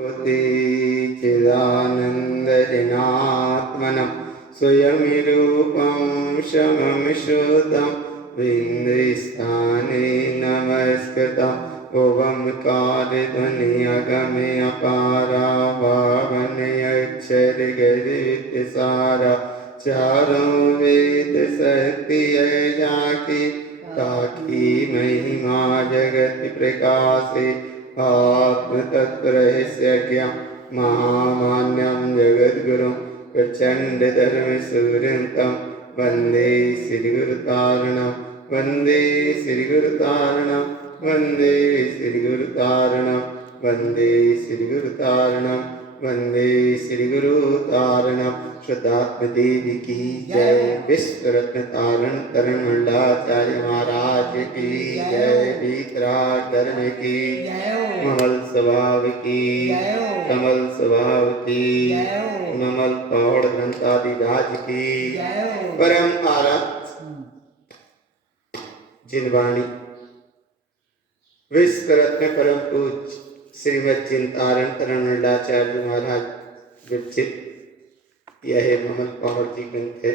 चिदानन्दजनात्मनं स्वयमिरूपं शमं श्रुतं बिन्दुस्थाने नमस्कृतं ओंकारध्वनिगमे अकारा भावनयक्षरगदिविद्यसारा चारों वेद शक्ति जाकी ताकी महिमा जगत प्रकाशे आत्म तत्प्रहस्य ज्ञान महामान्यं जगद्गुरुं प्रचंड धर्म सूर्यं वंदे श्री गुरुतारणं वंदे श्री गुरुतारणं वंदे श्री गुरुतारणं वंदे श्री गुरुतारणं वंदे श्री गुरुतारणं। शुद्धात्म देवी की जय। विश्व रत्न तारण तरण मंडलाचार्य महाराज की जय। वीतराग धर्म की ममल स्वभाव की कमल स्वभाव की ममल पौड़ ग्रंथादिराज की परम आराध्य जिनवाणी विश्व रत्न परम पूज्य श्रीमद चिंतारण तरण मंडलाचार्य महाराज विरचित यह ममल पौड़ जी ग्रंथ है।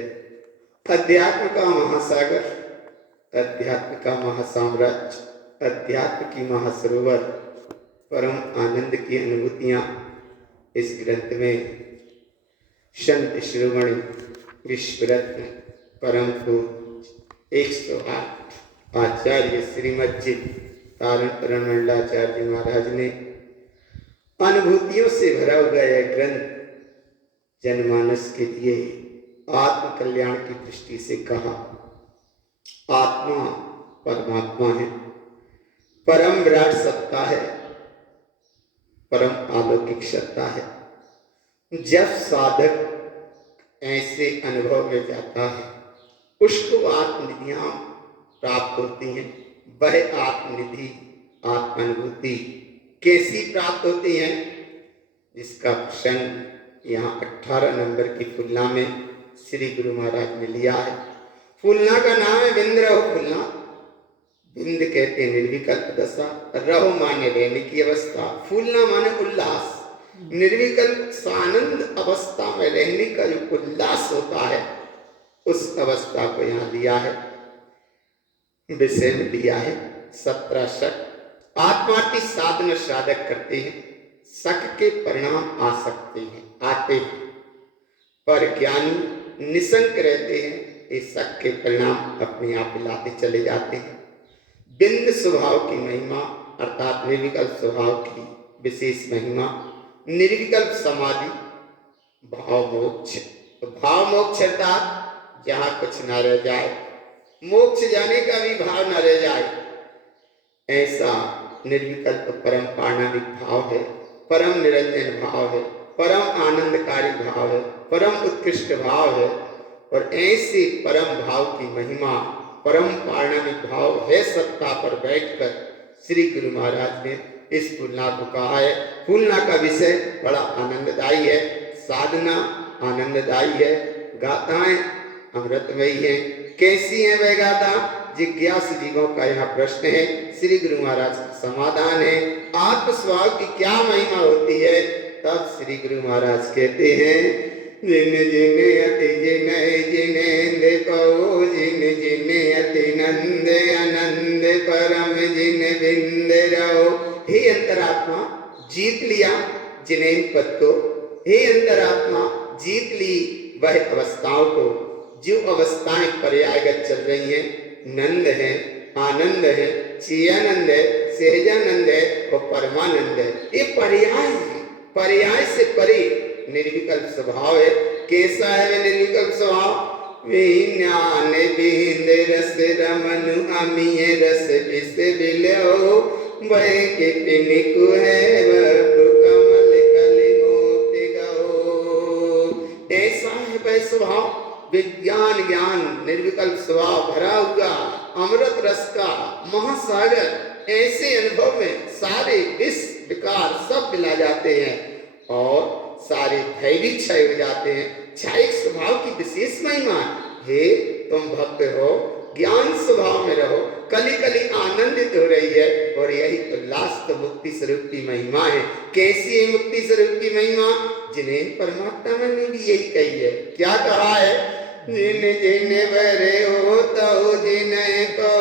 अध्यात्म का महासागर, अध्यात्म का महासाम्राज्य, अध्यात्म की महासरोवर, परम आनंद की अनुभूतियां इस ग्रंथ में संत शिरोमणि विश्वरत्न परम पूज्य 108 आचार्य श्रीमद तारण तरण मंडलाचार्य महाराज ने अनुभूतियों से भरा हुआ यह ग्रंथ जनमानस के लिए आत्म कल्याण की दृष्टि से कहा। आत्मा परमात्मा है, परम विराट सत्ता है, परम अलौकिक सत्ता है। जब साधक ऐसे अनुभव में जाता है उसको आत्मनिधियां प्राप्त होती हैं। वह आत्मनिधि आत्मानुभूति कैसी प्राप्त होती है जिसका प्रसंग यहाँ 18 नंबर की फुलना में श्री गुरु महाराज ने लिया है। फुलना का नाम है बिंद रहो फुलना। बिंद कहते हैं निर्विकल्प दशा, रहो माने रहने की अवस्था, फूलना माने उल्लास। निर्विकल्प सानंद अवस्था में रहने का जो उल्लास होता है उस अवस्था को यहाँ दिया है, विषय में दिया है। 17 शक आत्मा की साधना साधक करते हैं, शक के परिणाम आ सकते हैं, आते हैं, पर ज्ञानी निशंक रहते हैं। इस शक के परिणाम अपने आप लाते चले जाते हैं। बिंद स्वभाव की महिमा अर्थात निर्विकल्प स्वभाव की विशेष महिमा, निर्विकल्प समाधि, भाव मोक्ष। तो भाव मोक्ष अर्थात जहाँ कुछ न रह जाए, मोक्ष जाने का भी भाव न रह जाए, ऐसा निर्विकल्प परम पारणामिक भाव है, परम निरंजन भाव है, परम आनंदकारी भाव है, परम उत्कृष्ट भाव है। और ऐसे परम भाव की महिमा, परम पारणामिक भाव है सत्ता पर बैठकर श्री गुरु महाराज ने इस फूलना को कहा है। फूलना का विषय बड़ा आनंददायी है, साधना आनंददायी है, गाथाएं अमृतमयी है। कैसी है वह गाथा? जिज्ञासु जीवों का यहाँ प्रश्न है। श्री गुरु महाराज का समाधान है। आत्म स्वभाव की क्या महिमा होती है? तब श्री गुरु महाराज कहते हैं जिन जिन अति जिन जिनेन्द्र कहो, जिन जिन अति नंद आनंद परम जिन बिंद रहो। हे अंतरात्मा जीत लिया जिनेन्द्र पद को, हे अंतरात्मा जीत ली वह अवस्थाओं को जो अवस्थाएं पर्यायगत चल रही हैं। नंद है, आनंद है, चियानंद है, सहजानंद है और परमानंद है। ये पर्याय है, पर्याय से परे निर्विकल्प स्वभाव है। कैसा है वह निर्विकल्प स्वभाव? विज्ञान बिंद रस रमनु अमीय रस विष बिलो, वह के पिनिकु है वह कमल कलि मोति गो। ऐसा है वह स्वभाव, विज्ञान ज्ञान निर्विकल्प स्वभाव भरा हुआ अमृत रस का महासागर। ऐसे अनुभव में सारे विष विकार सब मिला जाते हैं और सारे भय भी क्षय हो जाते हैं। क्षयिक स्वभाव की विशेष महिमा। हे तुम भक्त हो, ज्ञान स्वभाव में रहो, कली कली आनंदित हो रही है। और यही तो लास्ट मुक्ति स्वरूप की महिमा है। कैसी है मुक्ति स्वरूप की महिमा? जिन्हें परमात्मा ने भी यही कही है। क्या कहा है? जिन जिन बरे हो तो जिन को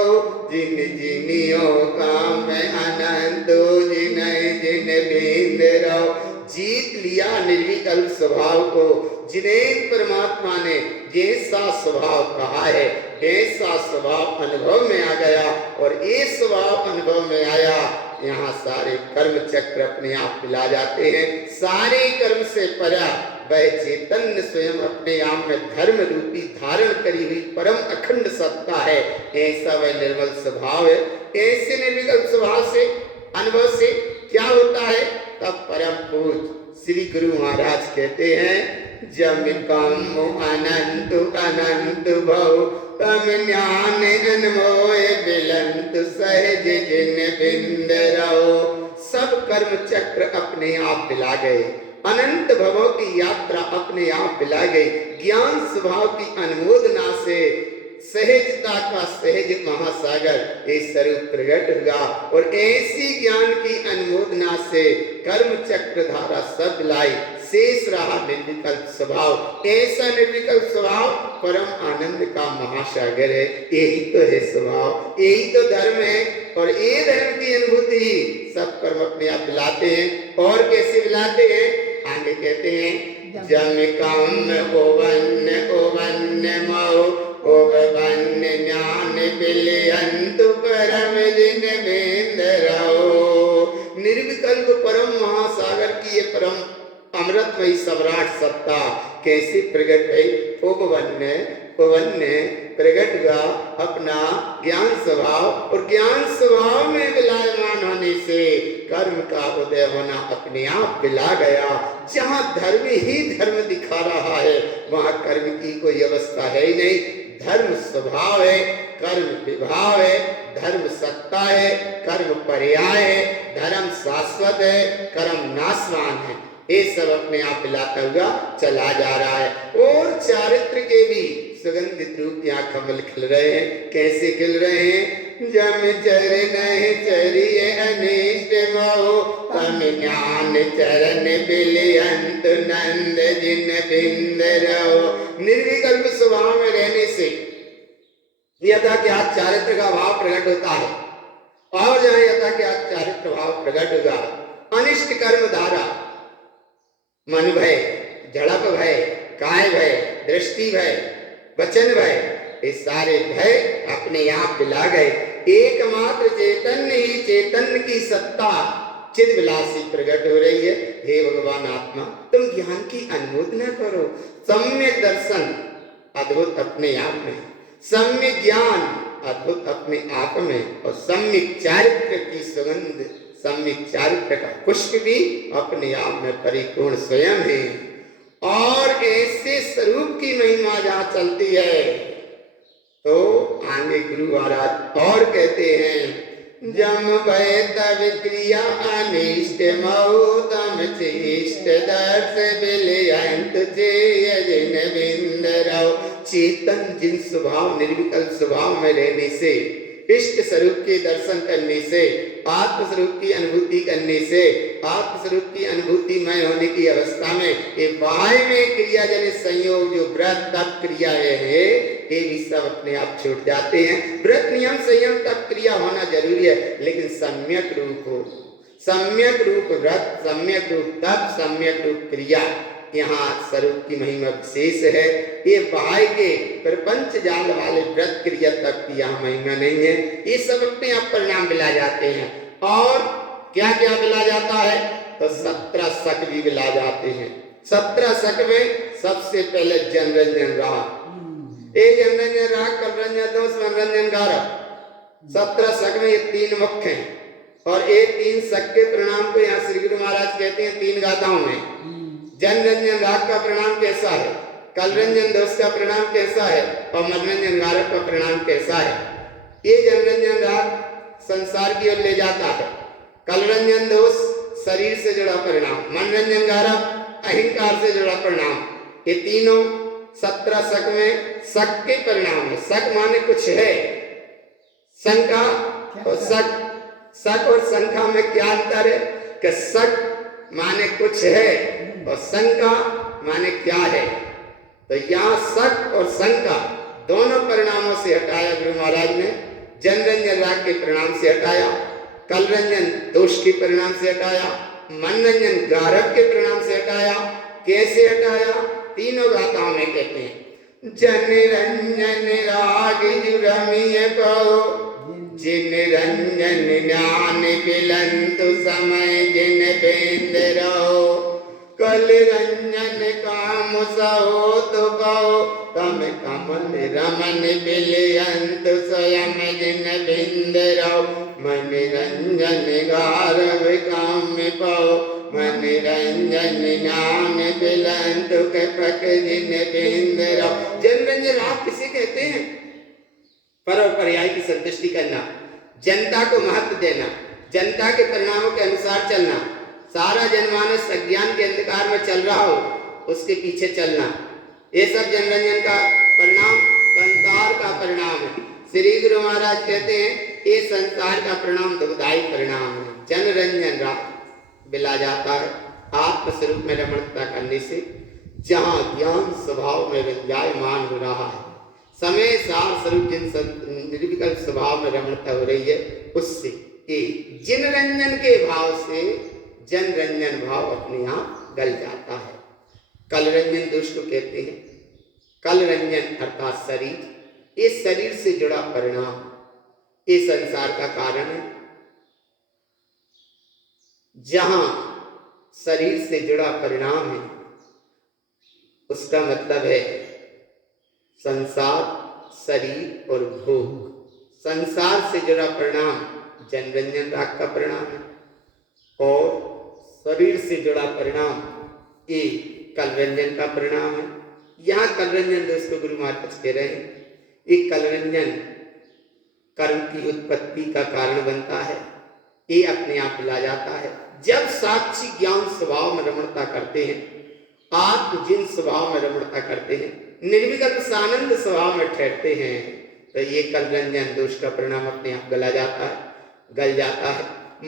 जिन जिनियो काम अनंत जिन जिन बिंद रहो। जीत लिया निर्विकल्प स्वभाव को, जिन्हें परमात्मा ने जैसा स्वभाव कहा है ऐसा स्वभाव अनुभव में आ गया। और ये स्वभाव अनुभव में आया, यहाँ सारे कर्म चक्र अपने आप मिला जाते हैं। सारे कर्म से परा वह चैतन्य स्वयं अपने आप में धर्म रूपी धारण करी हुई परम अखंड सत्ता है। ऐसा वह निर्मल स्वभाव है। ऐसे निर्विकल्प स्वभाव से अनुभव से क्या होता है? तब परम पूज्य श्री गुरु महाराज कहते हैं, जम कम अनंत अनंत भव तम ज्ञान अनमोय बिलंत सहज जिन बिंद रहो। सब कर्म चक्र अपने आप मिला गए, अनंत भवों की यात्रा अपने आप मिला गई। ज्ञान स्वभाव की अनुमोदना से सहजता का सहज महासागर ये स्वरूप प्रकट हुआ। और ऐसी ज्ञान की अनुमोदना से कर्म चक्र धारा सब लाई, शेष रहा निर्विकल्प स्वभाव। ऐसा निर्विकल्प स्वभाव परम आनंद का महासागर है। यही तो है स्वभाव, यही तो धर्म है। और ये धर्म की अनुभूति सब कर्म अपने आप मिलाते हैं। और कैसे मिलाते हैं? आगे कहते हैं, जम काम ओवन ओवन मो ओवन ज्ञान बिलयंतु परम जिन बिंद रहो। निर्विकल्प परम महासागर की ये परम अमृतमयी सम्राट सत्ता कैसे प्रकट है? उपवन्य प्रकट हुआ अपना ज्ञान स्वभाव। और ज्ञान स्वभाव में विलायमान होने से कर्म का उदय होना अपने आप मिला गया। जहाँ धर्म ही धर्म दिखा रहा है वहाँ कर्म की कोई अवस्था है ही नहीं। धर्म स्वभाव है, कर्म विभाव है, धर्म सत्ता है, कर्म पर्याय है, धर्म शाश्वत है, कर्म नाशवान है। ये सब अपने आप मिलाता हुआ चला जा रहा है। और चारित्र के भी सुगंधित रूप यहाँ कमल खिल रहे हैं। कैसे खिल रहे हैं? जम चरण चरिए अनिष्ट मोह तम ज्ञान चरण बिलयंत नंद जिन बिंद रहो। निर्विकल्प स्वभाव में रहने से यथा क्या चारित्र का भाव प्रकट होता है। और जहाँ यथा क्या चारित्र भाव प्रकट होगा, अनिष्ट कर्म धारा, मन भय, झड़प भय, काय भय, दृष्टि भय, वचन भय, ये सारे भय अपने आप मिला गए। एकमात्र चैतन्य ही चैतन्य की सत्ता चिद विलासी प्रकट हो रही है। हे भगवान आत्मा, तुम ज्ञान की अनुमोदना करो। सम्यक दर्शन अद्भुत अपने आप में, सम्यक ज्ञान अद्भुत अपने आप में, और सम्यक चारित्र की सुगंध, सम्यक चारित्र का पुष्प भी अपने आप में परिपूर्ण स्वयं है। और ऐसे स्वरूप की महिमा जहाँ चलती है तो आगे गुरु महाराज और कहते हैं, जम भय तब क्रिया अनिष्ट मऊ तम चेष्ट दर्श बिलयंत जय जिन बिंद रहो। चेतन जिन स्वभाव निर्विकल्प स्वभाव में रहने से, इष्ट स्वरूप के दर्शन करने से, आत्म स्वरूप की अनुभूति करने से, आत्म स्वरूप की अनुभूतिमय होने की अवस्था में ये बाह्य में क्रिया जनित संयोग जो व्रत तप क्रिया है ये भी सब अपने आप छूट जाते हैं। व्रत नियम संयम तप क्रिया होना जरूरी है, लेकिन सम्यक रूप हो, सम्यक रूप व्रत, सम्यक रूप तप, सम्यक रूप क्रिया, यहाँ स्वरूप की महिमा विशेष है। ये बाह्य के प्रपंच जाल वाले व्रत क्रिया तक की यहाँ महिमा नहीं है। ये सब अपने आप परिणाम मिला जाते हैं। और क्या क्या मिला जाता है? तो 17 शक भी मिला जाते हैं। 17 शक में सबसे पहले जनरंजन राग, एक जनरंजन राग, कलरंजन दोष, मनरंजन गारव। 17 शक में ये 3 मुख्य हैं। और ये 3 शक के परिणाम को यहाँ श्री गुरु महाराज कहते हैं 3 गाथाओं में। जनरंजन राग का परिणाम कैसा है, कलरंजन दोष का परिणाम कैसा है, और मनरंजन गारव का परिणाम कैसा है। ये जनरंजन राग संसार की ओर ले जाता है, कलरंजन दोष शरीर से जुड़ा परिणाम, मनरंजन गारव अहंकार से जुड़ा परिणाम। ये तीनों 17 शक में शक के परिणाम है। शक माने कुछ है, शंका और सक, सक और शंका में क्या अंतर है कि सक माने कुछ है और शंका माने क्या है। तो यहाँ सक और शंका दोनों परिणामों से हटाया गुरु महाराज ने। जनरंजन राग के परिणाम से हटाया, कलरंजन दोष के परिणाम से हटाया, मनरंजन गारव के परिणाम से हटाया। कैसे हटाया? तीनों गाथाओं में कहते हैं, जन रंजन राग जुरमिय कहो, जिन रंजन ज्ञान बिलंतु समय जिन बेंद रहो, कल रंजन काम सहो तो कहो, कम कमल रमन बिलयंत स्वयं जिन बिंद रहो, मन रंजन गारव काम पाओ, मन रंजन ज्ञान बिलंत के पक जिन बिंद रहो। जनरंजन राग किसे कहते हैं? पर्याय की संतुष्टि करना, जनता को महत्व देना, जनता के परिणामों के अनुसार चलना, सारा जनमानस अज्ञान के अंधकार में चल रहा हो उसके पीछे चलना, ये सब जनरंजन का परिणाम, संसार का परिणाम है। श्री गुरु महाराज कहते हैं ये संसार का परिणाम दुखदायी परिणाम है। जनरंजन राग बिला जाता है आत्मस्वरूप में रमणता करने से, जहाँ ज्ञान स्वभाव में रंजायमान हो रहा है, समय सार स्वरूप जिन निर्विकल्प स्वभाव में रमणता हो रही है, उससे जिन रंजन के भाव से जनरंजन भाव अपने आप गल जाता है। कलरंजन दोष को कहते हैं। कलरंजन अर्थात शरीर, ये शरीर से जुड़ा परिणाम, ये संसार का कारण है। जहां शरीर से जुड़ा परिणाम है उसका मतलब है संसार, शरीर और भोग। संसार से जुड़ा परिणाम जनरंजन राग का परिणाम है और शरीर से जुड़ा परिणाम ये कलरंजन का परिणाम है। यहाँ कलरंजन दोष को गुरु महाराज कह रहे हैं, ये कलरंजन कर्म की उत्पत्ति का कारण बनता है, ये अपने आप मिला जाता है। जब साक्षी ज्ञान स्वभाव में रमणता करते हैं, आत्म जिन स्वभाव में रमणता करते हैं, निर्विकल्प सानंद स्वभाव में ठहरते हैं, तो ये कलरंजन दोष का परिणाम अपने आप गल जाता है।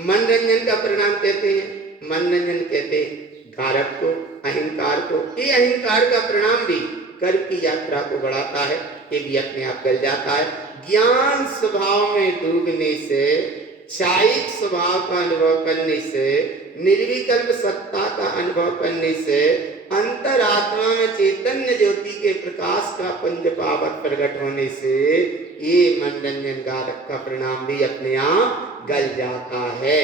मनरंजन का परिणाम कहते हैं, मनरंजन कहते हैं गारव को, अहंकार को। ये अहंकार का परिणाम भी कर्म की यात्रा को बढ़ाता है, ये भी अपने आप गल जाता है। ज्ञान स्वभाव में डूबने से, क्षायिक स्वभाव का अनुभव करने से, निर्विकल्प सत्ता का अनुभव करने से, अंतरात्मा में चैतन्य ज्योति के प्रकाश का पुंज पावक प्रकट होने से ये मनरंजन गारक का परिणाम भी अपने आप गल जाता है।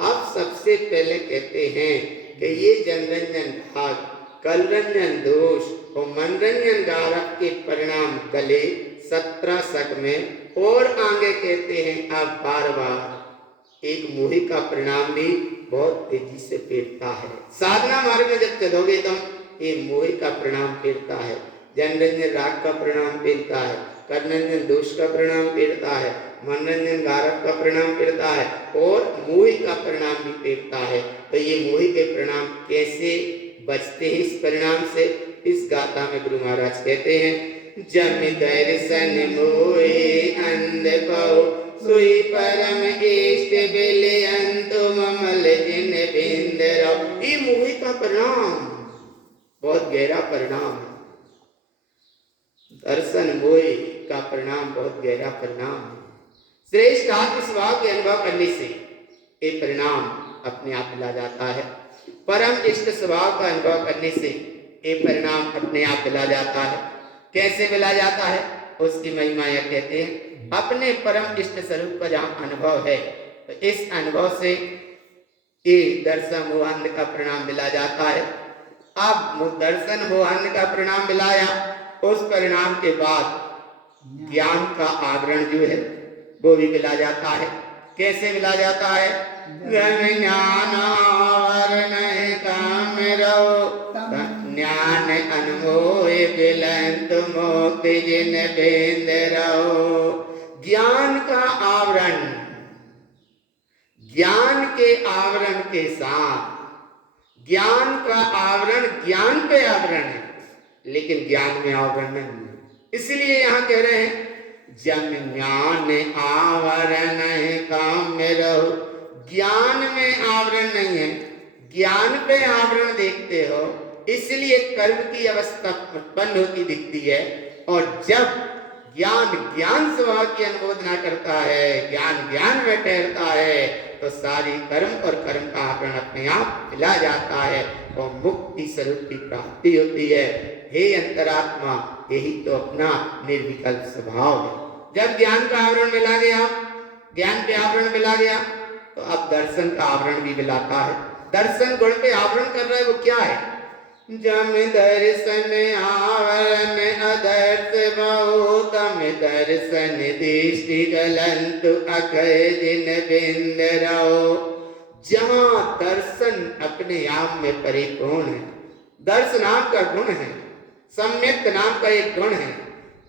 अब सबसे पहले कहते हैं कि ये जनरंजन भाग, कलरंजन दोष और मनरंजन गारक के परिणाम गले 17 शक में। और आगे कहते हैं अब बार बार एक मोही का परिणाम भी बहुत तेजी से पेटता है। साधना मार्ग में जब चलोगे तुम, ये मोही का परिणाम पेटता है, जनरंजन राग का परिणाम पेटता है, कलरंजन दोष का परिणाम पेटता है, मनरंजन गारक का परिणाम पेटता है और मोही का परिणाम भी पेटता है। तो ये मोही के परिणाम कैसे बचते हैं इस परिणाम से, इस गाथा में गुरु महाराज कहते हैं, जम दर्शन मोहे अंध पाओ, सुई परम इष्ट बिलयंत ममल जिन बिंद रहो। ये मोही का परिणाम बहुत गहरा परिणाम है। दर्शन मोही का परिणाम बहुत गहरा परिणाम है। श्रेष्ठ आत्म स्वभाव के अनुभव करने से ये परिणाम अपने आप मिला जाता है। परम इष्ट स्वभाव का अनुभव करने से ये परिणाम अपने आप मिला जाता है। कैसे मिला जाता है उसकी महिमा यह कहते हैं, अपने परम इष्ट स्वरूप का जहाँ अनुभव है तो इस अनुभव से ये दर्शन मोहान का परिणाम मिला जाता है। अब दर्शन मोहान का परिणाम मिलाया, उस परिणाम के बाद ज्ञान का आवरण जो है वो भी मिला जाता है। कैसे मिला जाता है? ज्ञान आवरण काम रहो, ज्ञान अनमोह बिलंत मोक्ति जिन बेंद रहो। ज्ञान का आवरण, ज्ञान के आवरण के साथ, ज्ञान का आवरण ज्ञान पे आवरण है लेकिन ज्ञान में आवरण नहीं है। इसलिए यहाँ कह रहे हैं जम ज्ञान आवरण काम में रहो। ज्ञान में आवरण नहीं है, ज्ञान पे आवरण देखते हो, इसलिए कर्म की अवस्था उत्पन्न होती दिखती है। और जब ज्ञान ज्ञान स्वभाव की अनुमोदना करता है, ज्ञान ज्ञान में ठहरता है, तो सारी कर्म और कर्म का आवरण अपने आप मिला जाता है और मुक्ति स्वरूप की प्राप्ति होती है। हे अंतरात्मा, यही तो अपना निर्विकल्प स्वभाव है। जब ज्ञान का आवरण मिला गया, ज्ञान पे आवरण मिला गया, तो अब दर्शन का आवरण भी मिलाता है। दर्शन गुण पे आवरण कर रहा है, वो क्या है? जम दर्शन आवरण अदर्श बहु, तम दर्शन दृष्टि गलंत अखय जिन बिंद रहो। जहां दर्शन अपने आप में परिपूर्ण है, दर्श नाम का गुण है, सम्यक नाम का एक गुण है,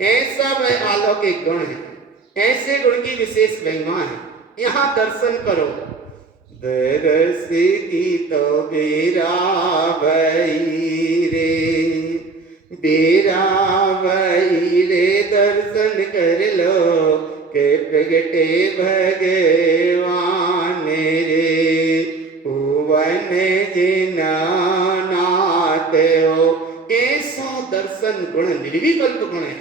ऐसा वह अलौकिक गुण है, ऐसे गुण की विशेष महिमा है। यहाँ दर्शन करो। दरस की तो बेरा भई रे, बेरा भई रे, दर्शन कर लो के प्रगटे भगवान रे, भुवन जिना नाथ हो। ऐसा दर्शन गुण निर्विकल्प गुण है,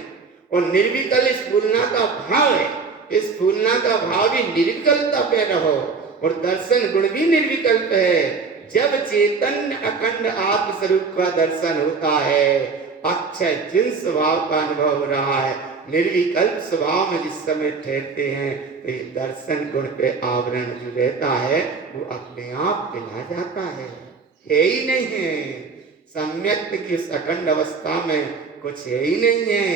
और निर्विकल्प इस फूलना का भाव है। इस फूलना का भाव भी निर्विकल्पता पे रहो, और दर्शन गुण भी निर्विकल्प है। जब चेतन अखंड आत्म स्वरूप का दर्शन होता है, अक्षय जिन स्वभाव का अनुभव हो रहा है, निर्विकल्प स्वभाव में जिस समय ठहरते हैं, तो ये दर्शन गुण पे आवरण जो रहता है वो अपने आप मिला जाता है ही नहीं है। सम्यक की उस अखंड अवस्था में कुछ है ही नहीं है।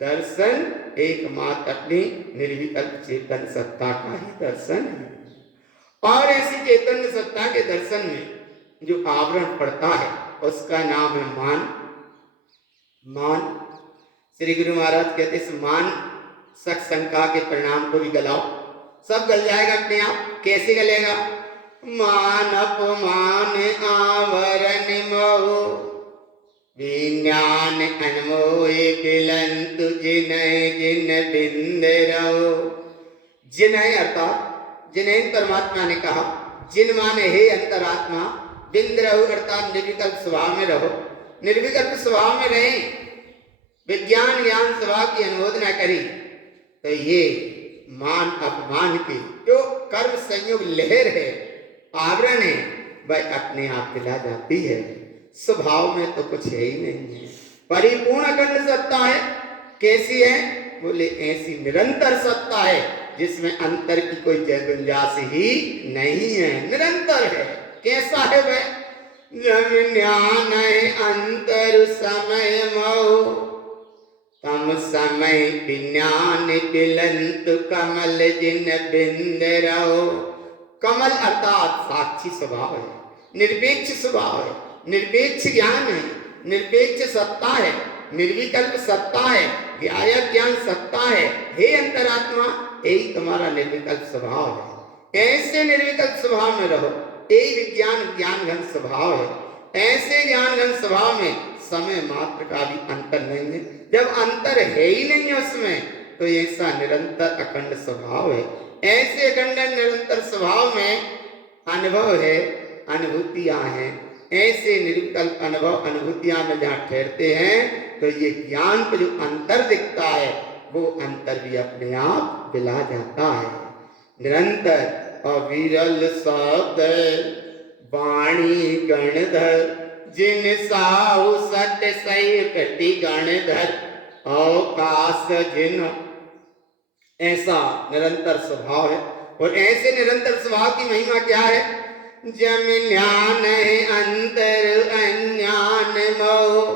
दर्शन एकमात्र अपनी निर्विकल्प चेतन सत्ता का ही दर्शन है। और ऐसी चैतन्य सत्ता के दर्शन में जो आवरण पड़ता है, उसका नाम है मान। मान, श्री गुरु महाराज कहते इस मान शक शंका के परिणाम को भी गलाओ, सब गल जाएगा अपने आप। कैसे गलेगा? मान अपमान आवरण मोह, विज्ञान अनमोहे बिलंत जिनय जिन बिंद रहो। जिनय अर्थात जिन्हें परमात्मा ने कहा, जिन माने हे अंतरात्मा, बिंद रहो अर्थात निर्विकल्प स्वभाव में रहो। निर्विकल्प स्वभाव में रहे, विज्ञान ज्ञान स्वभाव की अनुमोदना करी, तो ये मान अपमान की जो कर्म संयोग लहर है, आवरण है, वह अपने आप मिला जाती है। स्वभाव में तो कुछ है ही नहीं है। परिपूर्ण अखंड सत्ता है। कैसी है? बोले ऐसी निरंतर सत्ता है जिसमें अंतर की कोई गुंजाइश ही नहीं है, निरंतर है। कैसा है वह? जब ज्ञान अंतर समय मो, तम समय विज्ञान बिलंत कमल जिन बिंद रहो। कमल अर्थात साक्षी स्वभाव है, निरपेक्ष स्वभाव है, निरपेक्ष ज्ञान है, निरपेक्ष सत्ता है, निर्विकल्प सत्ता है, ज्ञायक ज्ञान सत्ता है। हे अंतरात्मा, यही तुम्हारा निर्विकल्प स्वभाव है। ऐसे निर्विकल्प स्वभाव में रहो। यही विज्ञान ज्ञान घन स्वभाव है। ऐसे ज्ञान घन स्वभाव में समय मात्र का भी अंतर नहीं है। जब अंतर है ही नहीं है उसमें, तो ऐसा निरंतर अखंड स्वभाव है। ऐसे अखंड निरंतर स्वभाव में अनुभव है, अनुभूतियां हैं। ऐसे निर्विकल्प अनुभव अनुभूतियां में जहाँ ठहरते हैं, तो ये ज्ञान पे जो अंतर दिखता है, वो अंतर भी अपने आप मिला जाता है। निरंतर अविरल शब्द वाणी गणधर, जिन साहु सत्य सही प्रति गणधर अवकाश जिन। ऐसा निरंतर स्वभाव है। और ऐसे निरंतर स्वभाव की महिमा क्या है? जम ज्ञान अंतर अज्ञान मोह,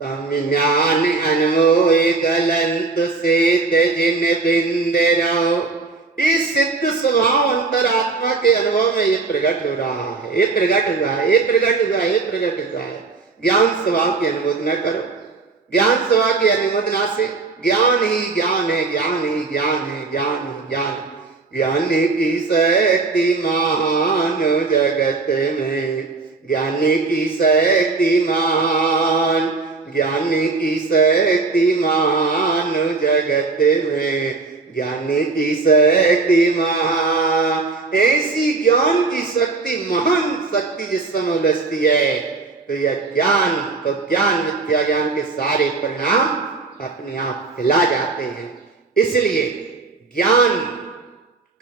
तम ज्ञान अनमोह गलंत सेत जिन बिंद रहो। इस सिद्ध स्वभाव अंतरात्मा के अनुभव में ये प्रकट हो रहा है, ये प्रकट हुआ है, ये प्रकट हुआ है, ये प्रकट हुआ है। ज्ञान स्वभाव की अनुमोदना करो। ज्ञान स्वभाव की अनुमोदना से ज्ञान ही ज्ञान है, ज्ञान ही ज्ञान है, ज्ञान ही ज्ञान। ज्ञान की शक्ति महान जगत में, ज्ञान की शक्ति महान, ज्ञानी की शक्ति महान जगत में, ज्ञानी की शक्ति महान। ऐसी ज्ञान की शक्ति, महान शक्ति जिस समय उलझती है तो यह ज्ञान, तो ज्ञान विद्या ज्ञान के सारे परिणाम अपने आप हिला जाते हैं। इसलिए ज्ञान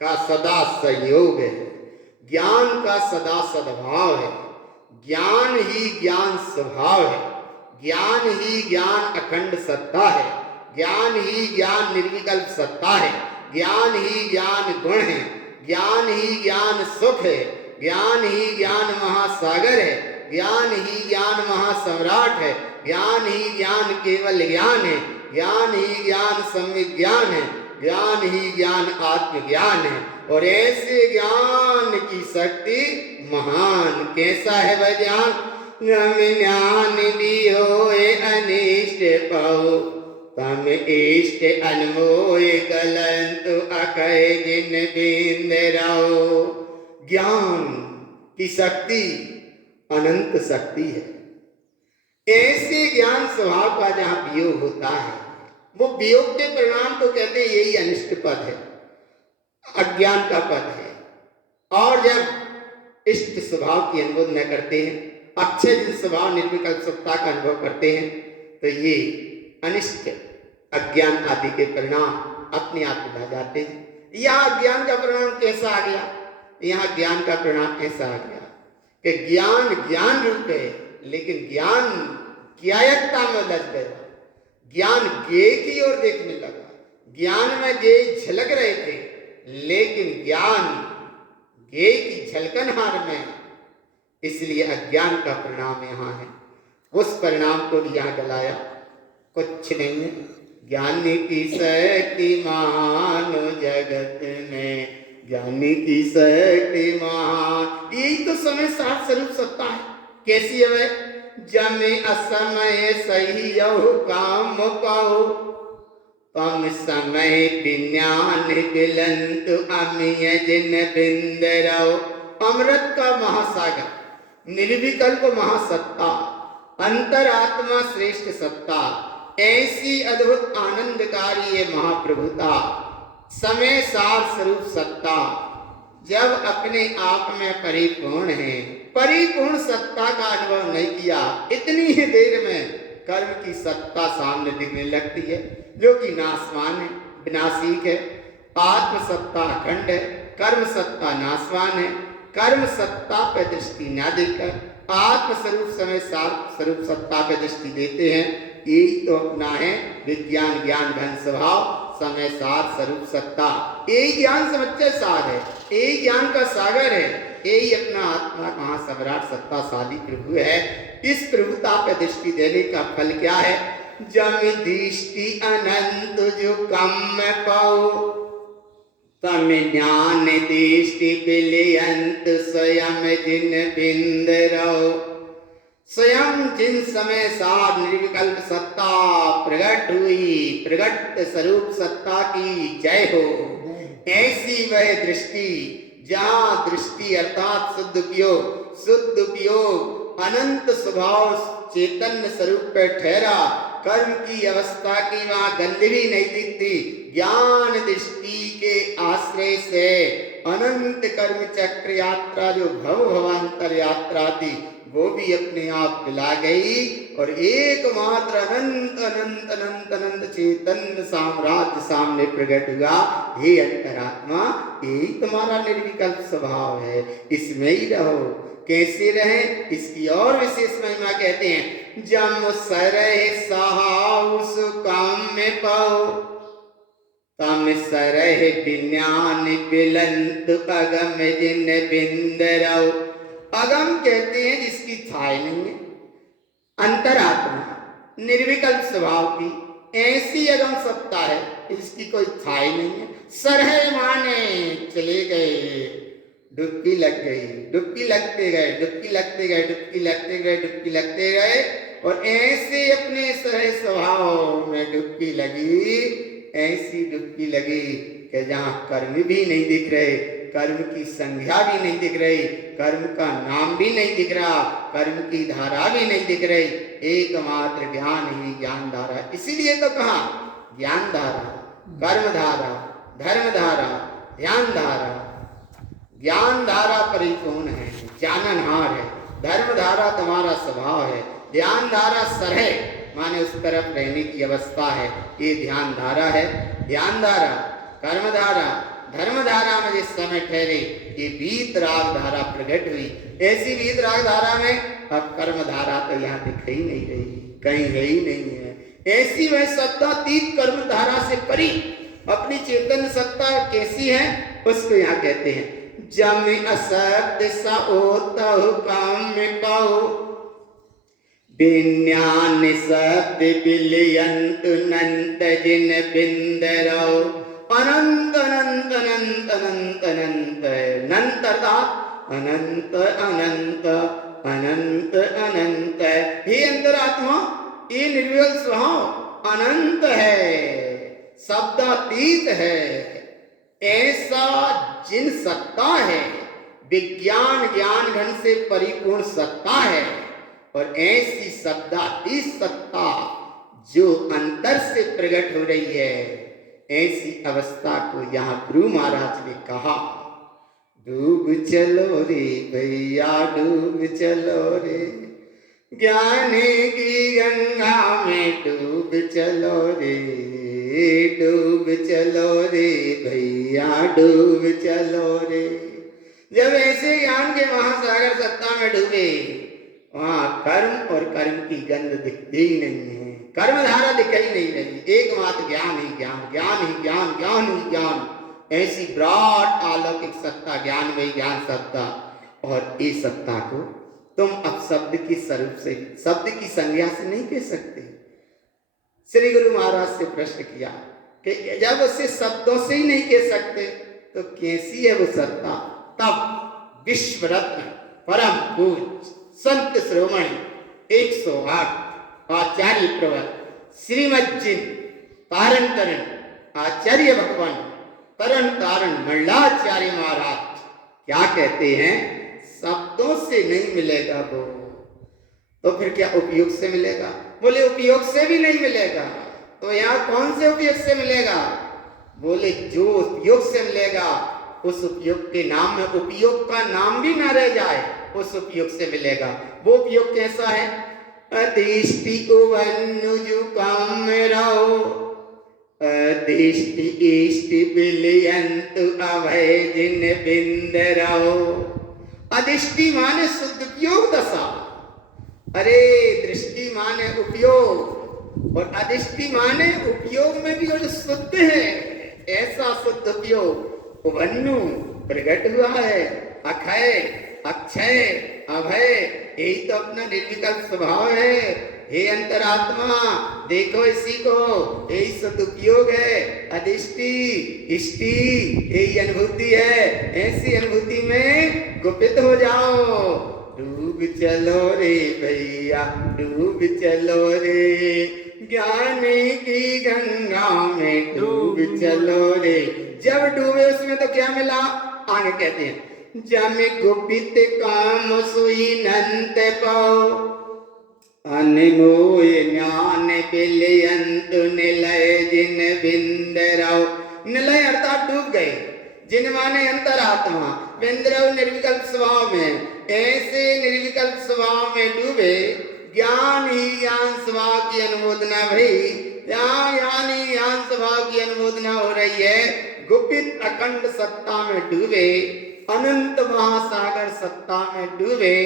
का सदा संयोग है, ज्ञान का सदा सद्भाव है, ज्ञान ही ज्ञान स्वभाव है, ज्ञान ही ज्ञान अखंड सत्ता है, ज्ञान ही ज्ञान निर्विकल्प सत्ता है, ज्ञान ही ज्ञान गुण है, ज्ञान ही ज्ञान सुख है, ज्ञान ही ज्ञान महासागर है, ज्ञान ही ज्ञान महासम्राट है, ज्ञान ही ज्ञान केवल ज्ञान है, ज्ञान ही ज्ञान सम्यक ज्ञान है, ज्ञान ही ज्ञान आत्मज्ञान है। और ऐसे ज्ञान की शक्ति महान। कैसा है वह ज्ञान? ज्ञान भी होए अनिष्ट पाओ, तम इष्ट अनमोय कलंतु अकय जिन बिंद रहो। ज्ञान की शक्ति अनंत शक्ति है। ऐसे ज्ञान स्वभाव का जहाँ वियोग होता है, वो वियोग के परिणाम को कहते हैं यही अनिष्ट पद है, अज्ञान का पद है। और जब इष्ट स्वभाव की अनुभव न करते हैं, अच्छे जिन स्वभाव निर्विकल्प सत्ता का अनुभव करते हैं, तो ये अनिष्ट अज्ञान आदि के परिणाम अपने आप मिला जाते हैं। यहाँ अज्ञान का परिणाम कैसा आ गया? यहाँ ज्ञान का परिणाम ऐसा आ गया कि ज्ञान ज्ञान रूप है, लेकिन ज्ञान ज्ञायकता में लग गया, ज्ञान ज्ञेय की ओर देखने लगा, ज्ञान में ज्ञेय झलक रहे थे, लेकिन ज्ञान ज्ञेय की झलकनहार में, इसलिए अज्ञान का परिणाम यहाँ है। उस परिणाम को भी यहाँ गलाया, कुछ नहीं है। ज्ञानी की शक्ति महान जगत में, ज्ञानी की शक्ति महान। यही तो समय साथ स्वरूप सत्ता है। कैसी है वह? जमे असमय सही यहु काम पाओ, तम समय विज्ञान बिलंत अमिय जिन बिंद रहो। अमृत का महासागर, निर्विकल्प महासत्ता, अंतरात्मा श्रेष्ठ सत्ता, ऐसी अद्भुत आनंदकारी ये महाप्रभुता, समय सार स्वरूप सत्ता जब अपने आप में परिपूर्ण है, परिपूर्ण सत्ता का अनुभव नहीं किया, इतनी ही देर में कर्म की सत्ता सामने दिखने लगती है, जो कि नाशवान है, विनाशिक है। आत्म सत्ता अखंड है, कर्म सत्ता नाशवान है। कर्म सत्ता पर दृष्टि न देकर आत्म स्वरूप समय सार स्वरूप सत्ता पर दृष्टि देते हैं। यही तो अपना है विज्ञान ज्ञान घन स्वभाव समय सार स्वरूप सत्ता। यही ज्ञान समच्चय सार है, यही ज्ञान का सागर है, यही अपना आत्मा कहाँ सम्राट सत्ताशाली प्रभु है। इस प्रभुता पर दृष्टि देने का फल क्या है? जम दृष्टि अनंत जो कम पाओ, तम ज्ञान दृष्टि बिलियंत स्वयं जिन बिंद रहो। स्वयं जिन समय सार निर्विकल्प सत्ता प्रकट हुई, प्रकट स्वरूप सत्ता की जय हो। ऐसी वह दृष्टि जहाँ दृष्टि अर्थात शुद्ध उपयोग अनंत स्वभाव चैतन्य स्वरूप पर ठहरा, कर्म की अवस्था की वहाँ गंध भी नहीं दिखती। ज्ञान दृष्टि के आश्रय से अनंत कर्म चक्र यात्रा जो भव भवांतर यात्रा थी, वो भी अपने आप मिला गई और एकमात्र अनंत अनंत अनंत अनंत चैतन्य साम्राज्य सामने प्रकट हुआ। हे अंतरात्मा, यही तुम्हारा निर्विकल्प स्वभाव है, इसमें ही रहो। कैसे रहे? इसकी और विशेष महिमा कहते हैं। जम सरह सहाउस काम में पाओ, तम सरह विज्ञान बिलंत अगम जिन बिंद रहो। अगम कहते हैं जिसकी थाई नहीं है, अंतरात्मा निर्विकल्प स्वभाव की ऐसी अगम सत्ता है, इसकी कोई थाई नहीं है। सरह माने चले गए, डुबकी लग गई, डुबकी लगते गए, डुबकी लगते गए, डुबकी लगते गए, डुबकी लगते गए, और ऐसे अपने सरह स्वभाव में डुबकी लगी, ऐसी डुबकी लगी कि जहाँ कर्म भी नहीं दिख रहे, कर्म की संज्ञा भी नहीं दिख रही, कर्म का नाम भी नहीं दिख रहा, कर्म की धारा भी नहीं दिख रही, एकमात्र ज्ञान ही ज्ञान धारा। इसीलिए तो कहा ज्ञान धारा, कर्म धारा, धर्म धारा, ध्यान धारा। ज्ञान धारा परिपूर्ण है, जाननहार है, धर्म धारा तुम्हारा स्वभाव है, ध्यान धारा सरह माने उस तरफ रहने की अवस्था है, ये ध्यान धारा है। ध्यान धारा, कर्म धारा, धर्म धारा में जिस समय ठहरे ये वीत राग धारा प्रकट हुई। ऐसी वीत राग धारा में अब कर्म धारा तो यहाँ दिख ही नहीं रही, कहीं है ही नहीं है। ऐसी वह शब्दातीत कर्म धारा से परी अपनी चेतन सत्ता कैसी है उसको यहाँ कहते हैं। जम असत सा ओतहु काम्य कहो, विज्ञान सत्य विलयंत नंत जिन बिंदरो। अनंत अनंत अनंत अनंत अनंत अनंत अर्थात अनंत अनंत अनंत अनंत। हे अंतरात्मा, ये निर्विकल्प स्वभाव अनंत है, शब्दातीत है। ऐसा जिन सत्ता है, विज्ञान ज्ञान घन से परिपूर्ण सत्ता है, और ऐसी शब्दातीत सत्ता जो अंतर से प्रकट हो रही है, ऐसी अवस्था को यहाँ गुरु महाराज ने कहा, डूब चलो रे भैया डूब चलो रे, ज्ञान की गंगा में डूब चलो रे, डूब चलो रे भैया डूब चलो रे। जब ऐसे ज्ञान के महासागर सत्ता में डूबे, वहां कर्म और कर्म की गंध दिखती ही नहीं है, कर्म धारा दिखाई नहीं रही, एकमात्र ज्ञान ही ज्ञान, ज्ञान ही ज्ञान, ज्ञान ही ज्ञान। ऐसी ब्रॉड अलौकिक सत्ता, ज्ञान में ज्ञान सत्ता। और इस सत्ता को तुम अब शब्द की स्वरूप से, शब्द की संज्ञा से नहीं कह सकते। श्री गुरु महाराज से प्रश्न किया कि जब उसे शब्दों से ही नहीं कह सकते तो कैसी है वो सत्ता। तब विश्व रत्न परम पूज्य संत श्रोमणी 108 आचार्य प्रवर श्रीमज्जिन तारण तरण आचार्य भगवान तरण तारण मंडलाचार्य महाराज क्या कहते हैं, शब्दों से नहीं मिलेगा वो, तो फिर क्या उपयोग से मिलेगा? बोले उपयोग से भी नहीं मिलेगा, तो यहाँ कौन से उपयोग से मिलेगा? बोले जो उपयोग से मिलेगा उस उपयोग के नाम में उपयोग का नाम भी ना रह जाए, उस उपयोग से मिलेगा। वो उपयोग कैसा है? अधिष्टि उवन्नुजु काम रहो, अधिष्टि इष्टि विलयंतु अभय जिन बिंद रहो। अधिष्टि माने शुद्ध उपयोग दशा, अरे दृष्टि माने उपयोग, और अधिष्टि माने उपयोग में भी जो शुद्ध है, ऐसा शुद्ध उपयोग उवन्नु प्रकट हुआ है, अक्षय अक्षय अभय, यही तो अपना निर्विकल्प स्वभाव है। हे अंतरात्मा देखो इसी को, यही सदुपयोग है, अधिष्टि इष्टि यही अनुभूति है। ऐसी अनुभूति में गुपित हो जाओ, डूब चलो रे भैया डूब चलो रे, ज्ञान की गंगा में डूब चलो रे। जब डूबे उसमें तो क्या मिला? आगे कहते हैं, जम गुपित काम सुई नंत पाओ, अनमोय ज्ञान विलयंत निलय जिन बिंद रहो। निलय अर्थात डूब गए, जिन माने अंतरात्मा, बिंद रहो निर्विकल्प स्वभाव में। ऐसे निर्विकल्प स्वभाव में डूबे, ज्ञान ही ज्ञान स्वभाव की अनुमोदना भई, ज्ञान ही ज्ञान स्वभाव की अनुमोदना हो रही है। गुप्त अखंड सत्ता में डूबे, अनंत महासागर सत्ता में डूबे,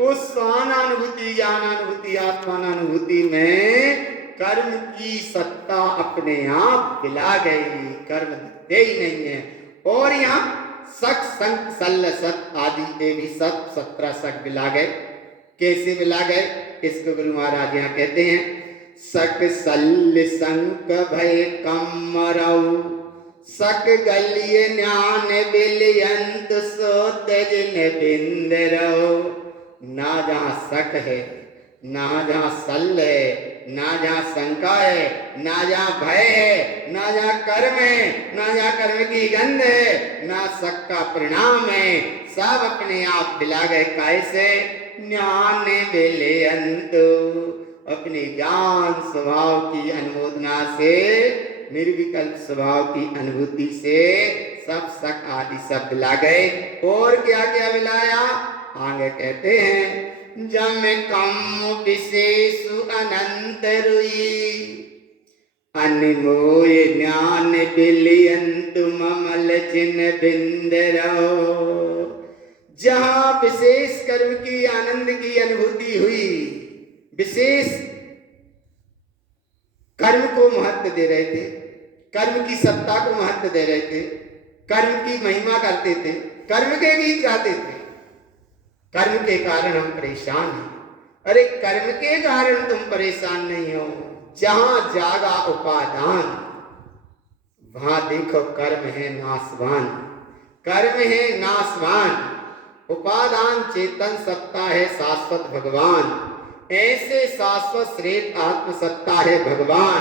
उस स्वानानुभूति ज्ञानानुभूति आत्मानुभूति में कर्म की सत्ता अपने आप मिला गई, कर्म दिखते ही नहीं है। और यहाँ सक संक सल सत आदि ये भी सत 17 सक मिला गए। कैसे मिला गए? इसको गुरु महाराज यहाँ कहते हैं, सक सल संक भय कमरऊ, सक गलिय ज्ञान विलयंत सोत जिन बिंद रहो। ना जहाँ सक है, ना जहाँ सल है, ना जहाँ शंका है, ना जहाँ भय है, ना जहाँ कर्म है, ना जहाँ कर्म की गंध है, ना सक का परिणाम है, सब अपने आप मिला गए। कैसे? ज्ञान विलयंतु, अपने ज्ञान स्वभाव की अनुमोदना से, निर्विकल्प स्वभाव की अनुभूति से सब सक आदि सब मिला गए। और क्या क्या मिलाया? आगे कहते हैं, जम कम विशेष अनंत रुई, अनमोय ज्ञान विलयंतु ममल चिन्ह बिंदरो। जहां विशेष कर्म की आनंद की अनुभूति हुई, विशेष कर्म को महत्व दे रहे थे, कर्म की सत्ता को महत्व दे रहे थे, कर्म की महिमा करते थे, कर्म के गीत गाते थे। कर्म के कारण हम परेशान हैं। अरे कर्म के कारण तुम परेशान नहीं हो। जहां जागा उपादान, वहां देखो कर्म है नाशवान, कर्म है नाशवान। उपादान चेतन सत्ता है शाश्वत भगवान, ऐसे शाश्वत श्रेष्ठ आत्म सत्ता है भगवान।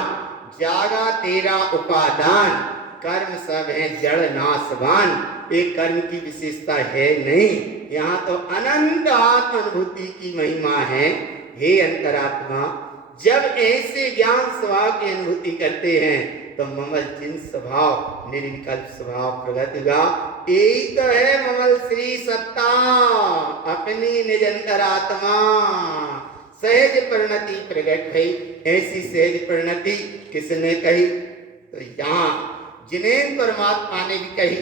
जागा तेरा उपादान, कर्म सब है जड़ नाशवान। एक कर्म की विशेषता है नहीं, यहाँ तो अनंत आत्म अनुभूति की महिमा है। हे अंतरात्मा, जब ऐसे ज्ञान स्वभाव की अनुभूति करते हैं तो ममल चिन्ह स्वभाव, निर्विकल्प स्वभाव प्रगट हुआ। यही तो है ममल श्री सत्ता, अपनी निज अंतरात्मा। सहज परिणति प्रगट भई। ऐसी सहज परिणति किसने कही? तो यहाँ जिनेन्द्र परमात्मा ने भी कही।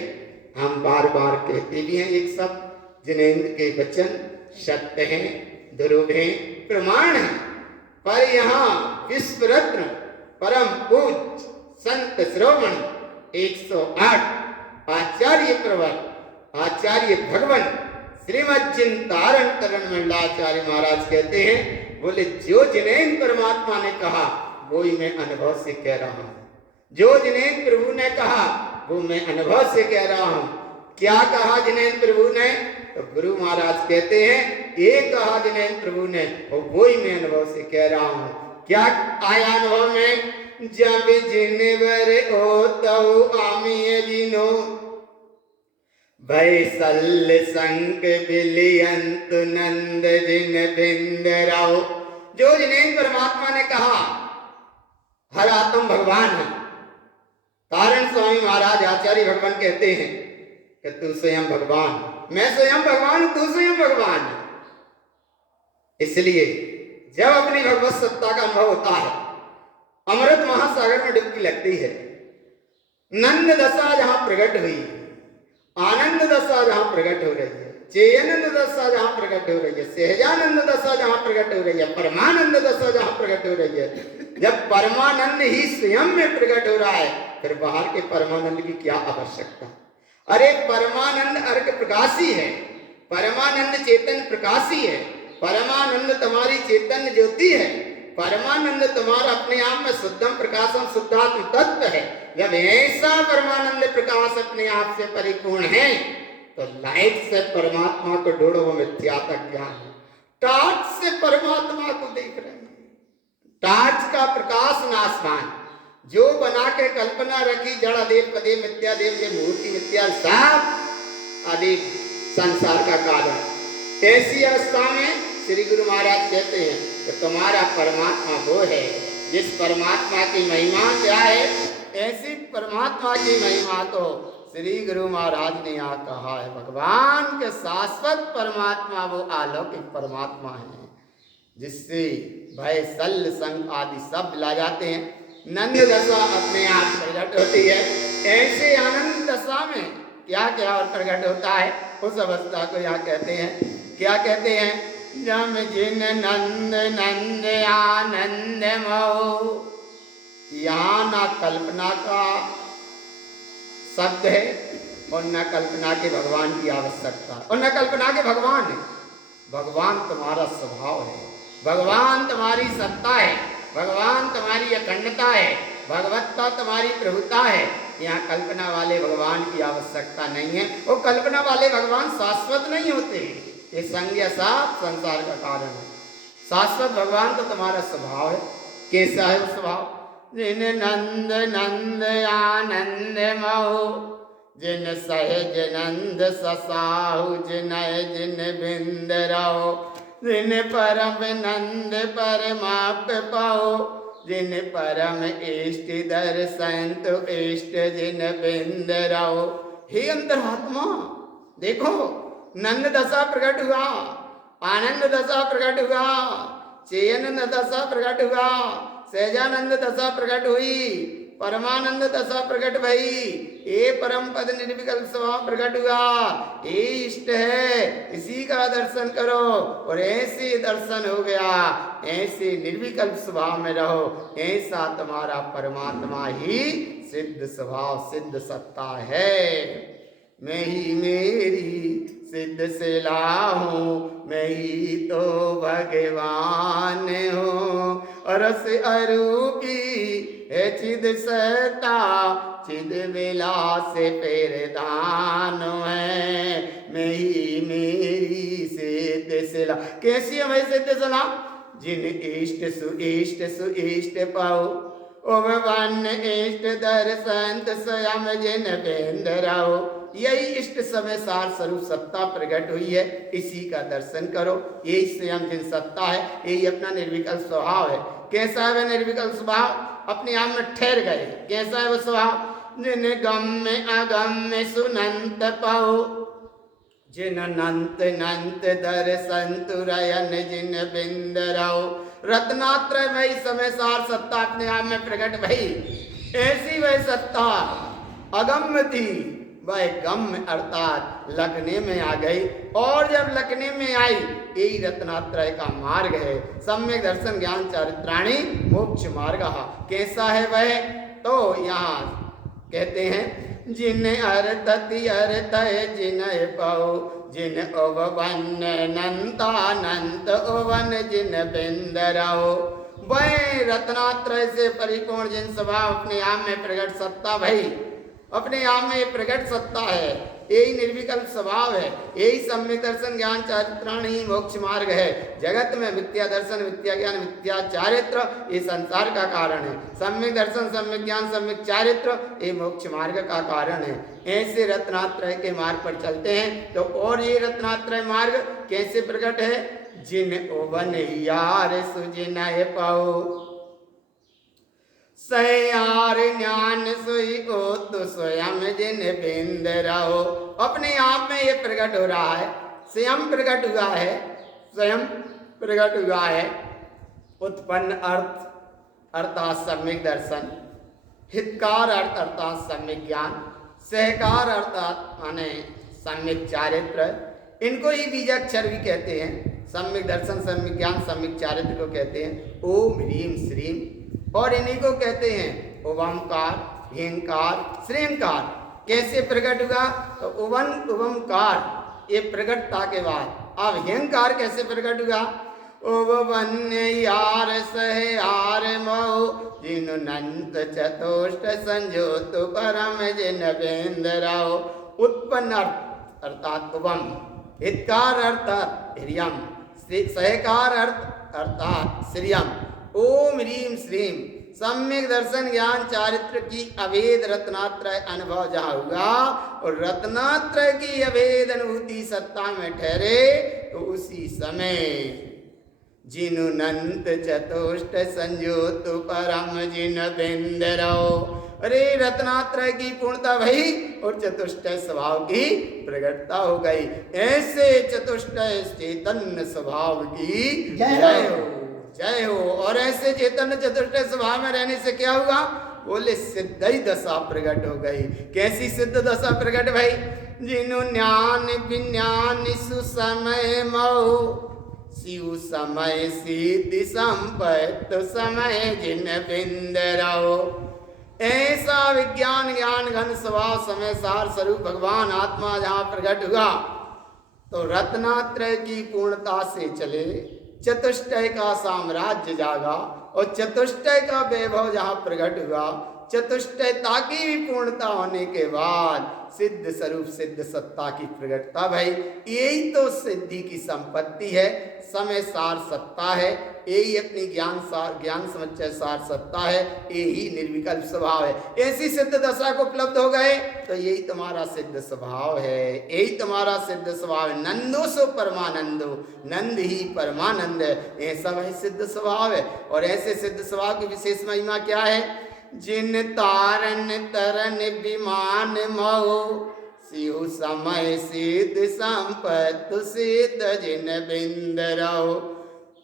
हम बार बार कहते भी हैं एक शब्द, जिनेन्द्र के वचन सत्य हैं, ध्रुव हैं, प्रमाण हैं। पर यहाँ विश्व रत्न परम पूज्य संत श्रोमण 108 आचार्य प्रवर, आचार्य भगवान श्रीमद चिंतारण तरण मंडलाचार्य महाराज कहते हैं, बोले जो जिनेन्द्र परमात्मा ने कहा वो ही मैं अनुभव से कह रहा हूं। जो जिनेन्द्र प्रभु ने कहा वो मैं अनुभव से कह रहा हूं। क्या कहा जिनेन्द्र प्रभु ने? तो गुरु महाराज कहते हैं ये कहा जिनेन्द्र प्रभु ने, और वो ही मैं अनुभव से कह रहा हूं। क्या आया अनुभव में? जब जिनवर ओ तऊ आमिय जिनो, भय सल संग विलियंत नंद जिन बिंदराओ। जो जिनेन्द्र परमात्मा ने कहा हर आत्म भगवान है। कारण स्वामी महाराज आचार्य भगवान कहते हैं कि तू स्वयं भगवान, मैं स्वयं भगवान, तू स्वयं भगवान। इसलिए जब अपनी भगवत सत्ता का अनुभव होता है, अमृत महासागर में डुबकी लगती है। नंद दशा जहां प्रकट हुई, आनंद दशा जहां प्रकट हो रही है, चेयनंद दशा जहां प्रकट हो रही है, सहजानंद दशा जहां प्रकट हो रही है, परमानंद दशा जहां प्रकट हो रही है, जब परमानंद ही स्वयं में प्रकट हो रहा है, फिर बाहर के परमानंद की क्या आवश्यकता? अरे परमानंद अर्क प्रकाशी है, परमानंद चेतन प्रकाशी है, परमानंद तुम्हारी चेतन ज्योति है, परमानंद तुम्हारा अपने आप में शुद्धम प्रकाशम शुद्धात्म तत्व है। जब ऐसा परमानंद प्रकाश अपने आप से परिपूर्ण है तो लाइट से परमात्मा को ढूंढो, वो मिथ्यात्व ज्ञान है। टार्च से परमात्मा को देख रहे हैं, टार्च का प्रकाश नाशवान। जो बना के कल्पना रखी जड़ देव पदे मिथ्या देव, ये मूर्ति मिथ्या सब आदि संसार का कारण। ऐसी अवस्था में श्री गुरु महाराज कहते हैं कि तुम्हारा परमात्मा वो है जिस परमात्मा की महिमा क्या है। ऐसी परमात्मा की महिमा तो श्री गुरु महाराज ने यहाँ कहा है। भगवान के शाश्वत परमात्मा वो अलौकिक परमात्मा है जिससे भय सल संग आदि सब ला जाते हैं। नंद दशा अपने आप प्रकट होती है। ऐसे आनंद दशा में क्या क्या और प्रकट होता है, उस अवस्था को यहाँ कहते हैं। क्या कहते हैं? जम जिन नंद नंद आनंद मो। यहाँ ना कल्पना का शब्द है और न कल्पना के भगवान की आवश्यकता, और न कल्पना के भगवान है। भगवान तुम्हारा स्वभाव है, भगवान तुम्हारी सत्ता है, भगवान तुम्हारी अखंडता है, भगवत्ता तुम्हारी प्रभुता है। यहाँ कल्पना वाले भगवान की आवश्यकता नहीं है। वो कल्पना वाले भगवान शाश्वत नहीं होते, ये संज्ञा साफ संसार का कारण है। शाश्वत भगवान तो तुम्हारा स्वभाव है। कैसा है स्वभाव? जिन नंद नंद आनंद महो। जिन सहज नंद ससाहु जिनय जिन बिंद रहो, जिन परम नंद परमाप पाओ, जिन परम इष्ट दर्शन तो इष्ट जिन बिंद रहो। हे अंतरात्मा देखो, नंद दशा प्रकट हुआ, आनंद दशा प्रकट हुआ, चेयन दशा प्रकट हुआ, सहजानंद दशा प्रकट हुई, परमानंद दशा प्रकट भई, ये परम पद निर्विकल्प स्वभाव प्रकट हुआ, ये इष्ट है, इसी का दर्शन करो। और ऐसे दर्शन हो गया, ऐसे निर्विकल्प स्वभाव में रहो, ऐसा तुम्हारा परमात्मा ही सिद्ध स्वभाव सिद्ध सत्ता है। मैं ही मेरी सिद्ध सिला हूँ, मैं ही तो भगवान हूँ, रस अरूपी है चिद सत्ता, चिद विलास पेरदान है, मैं ही मेरी सिद्ध सिला। कैसी है भाई सिद्ध सिला? जिन इष्ट सुइष्ट पाओ, वन इष्ट दर्शन स्वयं जिन बेंद रहो। यही इष्ट समय सार स्वरूप सत्ता प्रकट हुई है, इसी का दर्शन करो। यही स्वयं जिन सत्ता है, यही अपना निर्विकल्प स्वभाव है। कैसा है वह निर्विकल्प स्वभाव? अपने आप में ठहर गए। कैसा है वह स्वभाव? जिन गम में अगम में सुनंत पाओ, जिन अनंत नंत दर्शन तुरयन जिन बिंद रहो। रत्नात्रय में समय सार सत्ता अपने आप में प्रकट भई, ऐसी वह सत्ता अगम्य थी, वह गम्य अर्थात लखने में आ गई। और जब लखने में आई, यही रत्नात्रय का मार्ग है। सम्यक दर्शन ज्ञान चारित्राणी मोक्ष मार्ग। कैसा है वह? तो यहाँ कहते हैं, जिन अरतति अरतय जिनय पाओ, जिन ओवन नंतानंत ओवन जिन बिंद रहो। वह रत्नात्रय से परिपूर्ण जिन स्वभाव अपने आप में प्रकट सत्ता भई, अपने आप में प्रकट सत्ता है, यही निर्विकल्प स्वभाव है, यही सम्यक दर्शन ज्ञान चारित्राणी मोक्ष मार्ग है। जगत में मिथ्या दर्शन मिथ्या ज्ञान मिथ्या चारित्र ये संसार का कारण है, सम्यक दर्शन सम्यक ज्ञान सम्यक चारित्र ये मोक्ष मार्ग का कारण है। ऐसे रत्नात्रय के मार्ग पर चलते हैं तो और ये रत्नात्रय मार्ग कैसे प्रकट है? जिन ओवन यार सुजिनय पाओ, सयार ज्ञान सोई ओ तो स्वयं जिन बिंद रहो। अपने आप में ये प्रकट हो रहा है, स्वयं प्रकट हुआ है, स्वयं प्रकट हुआ है। उत्पन्न अर्थ अर्थात सम्यक दर्शन, हितकार अर्थ अर्थात सम्यक ज्ञान, सहकार अर्थात माने सम्यक चारित्र, इनको ही बीजाक्षर भी कहते हैं। सम्यक दर्शन सम्यक ज्ञान सम्यक चारित्र को कहते हैं ओम ह्रीम श्रीम, और इन्हीं को कहते हैं ओमकार ह्रींकार श्रींकार। कैसे प्रकट हुआ? तो ओमकार ये प्रकटता के बाद। अब ह्रींकार कैसे प्रकट हुआ? ओवन यार सह आर मो, जिन नंत चतुष्ट संजोत परम जिन बेंद रहो। उत्पन्न अर्थ अर्थात ओम, हितकार अर्थात ह्रियम, सहकार अर्थ अर्थात श्रियम। ओम ह्रीम श्रीम सम्यक दर्शन ज्ञान चारित्र की अभेद रत्नात्रय अनुभव जहाँ हुआ और रत्नात्रय की अभेद अनुभूति सत्ता में ठहरे, तो उसी समय जिनु नंत चतुष्ट संजोत परम जिन बिंद रहो। अरे रत्नात्रय की पूर्णता भई और चतुष्ट स्वभाव की प्रकटता हो गई। ऐसे चतुष्ट चैतन्य स्वभाव की जय हो, जय हो। और ऐसे चैतन्य चतुष्ट स्वभाव में रहने से क्या हुआ? बोले सिद्ध दशा प्रकट हो गई। कैसी सिद्ध दशा प्रकट भई? जिनु ज्ञान विज्ञान सुसमय मऊ, शिव समय सिद्धि संपत्त समय जिन बिंद रहो। ऐसा विज्ञान ज्ञान घन स्वभाव समय सार स्वरूप भगवान आत्मा जहाँ प्रकट हुआ, तो रत्नात्रय की पूर्णता से चले, चतुष्टय का साम्राज्य जागा और चतुष्टय का वैभव जहाँ प्रकट हुआ, चतुष्टयता की भी पूर्णता होने के बाद सिद्ध स्वरूप सिद्ध सत्ता की प्रगटता भाई, यही तो सिद्धि की संपत्ति है। समय सार सत्ता है, यही अपनी ज्ञान समुच्चय सार सत्ता है, यही निर्विकल्प स्वभाव है। ऐसी सिद्ध दशा को उपलब्ध हो गए तो यही तुम्हारा सिद्ध स्वभाव है, यही तुम्हारा सिद्ध स्वभाव है। नंदो सो परमानंदो, नंद ही परमानंद है, ऐसा वही सिद्ध स्वभाव है। और ऐसे सिद्ध स्वभाव की विशेष महिमा क्या है? जिन तारन तरन विमान महो, सिहु समय सिद्ध संपत्ति सिद्ध जिन बिंद रहो।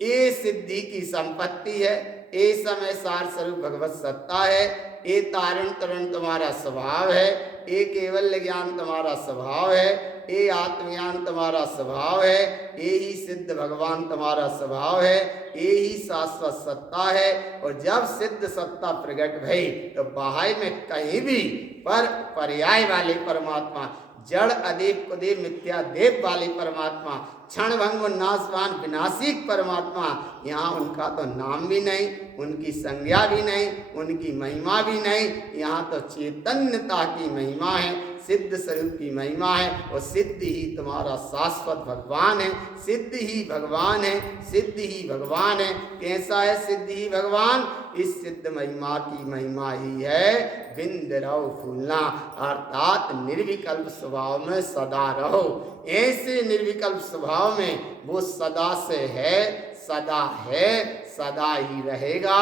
ये सिद्धि की संपत्ति है, ये समय सार स्वरूप भगवत सत्ता है, ये तारण तरण तुम्हारा स्वभाव है, ये केवल ज्ञान तुम्हारा स्वभाव है, ये आत्मज्ञान तुम्हारा स्वभाव है, ये ही सिद्ध भगवान तुम्हारा स्वभाव है, ये ही शाश्वत सत्ता है। और जब सिद्ध सत्ता प्रकट भई तो बाह्य में कहीं भी पर पर्याय वाले परमात्मा, जड़ अदेव कुदेव मिथ्या देव वाले परमात्मा, क्षण भंग नाशवान विनाशिक परमात्मा, यहाँ उनका तो नाम भी नहीं, उनकी संज्ञा भी नहीं, उनकी महिमा भी नहीं। यहाँ तो चैतन्यता की महिमा है, सिद्ध स्वरूप की महिमा है। और सिद्ध ही तुम्हारा शाश्वत भगवान है, सिद्ध ही भगवान है, सिद्ध ही भगवान है। कैसा है सिद्ध ही भगवान? इस सिद्ध महिमा की महिमा ही है बिंद रहो फूलना, अर्थात निर्विकल्प स्वभाव में सदा रहो। ऐसे निर्विकल्प स्वभाव में वो सदा से है, सदा है, सदा ही रहेगा।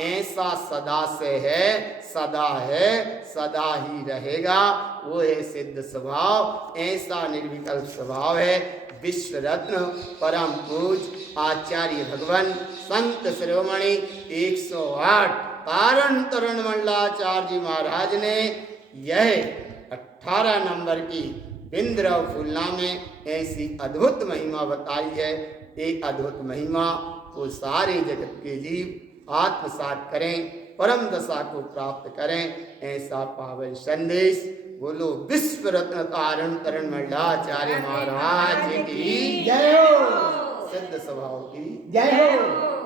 ऐसा सदा से है, सदा है, सदा ही रहेगा, वो है सिद्ध स्वभाव। ऐसा निर्विकल्प स्वभाव है। विश्व रत्न परम पूज आचार्य भगवान संत शिरोमणि 108 तारण तरण मंडलाचार्य जी महाराज ने यह 18 नंबर की बिंद्रव फूलना में ऐसी अद्भुत महिमा बताई है। एक अद्भुत महिमा को सारे जगत के जीव आत्मसात करें, परम दशा को प्राप्त करें, ऐसा पावन संदेश बोलो विश्व रत्न तारण तरण मंडलाचार्य महाराज की जय हो, सिद्ध स्वभाव की जय हो।